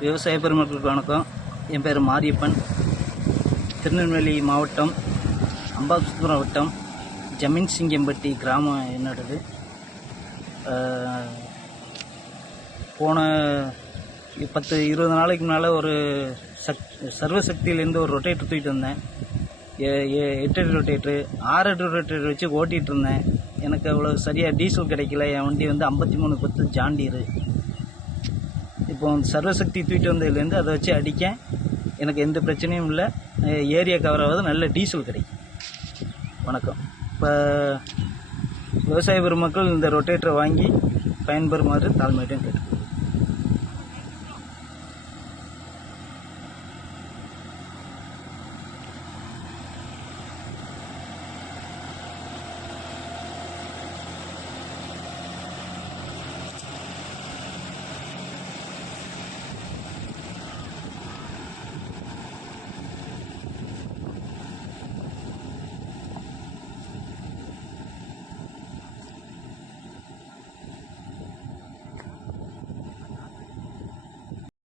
விவசாய பெருமக்களுக்கு வணக்கம். என் பேர் மாரியப்பன். திருநெல்வேலி மாவட்டம் அம்பாபுரம் வட்டம் ஜமீன் சிங்கம்பட்டி கிராமம் என்னோடது. போன பத்து இருபது நாளைக்கு முன்னால் ஒரு சக் சர்வசக்தியிலேருந்து ஒரு ரொட்டேட்டர் தூக்கிட்டு வந்தேன். எ- எ- எட்டு ரொட்டேட்ரு ஆறு அடி ரொட்டேட்டர் வச்சு ஓட்டிகிட்டு இருந்தேன். எனக்கு அவ்வளோ சரியாக டீசல் கிடைக்கல. என் வண்டி வந்து ஐம்பத்தி மூணு பத்து ஜாண்டீரு இப்போ சர்வசக்தி தூக்கிட்டு வந்ததுலேருந்து அதை வச்சு அடிக்க எனக்கு எந்த பிரச்சனையும் இல்லை. ஏரியா கவர் ஆகாது. நல்ல டீசல் கிடைக்கும். வணக்கம். இப்போ விவசாய பெருமக்கள் இந்த ரொட்டேட்டரை வாங்கி பயன்பெறுமாறு தாழ்மையிடம் கேட்டுக்கோங்க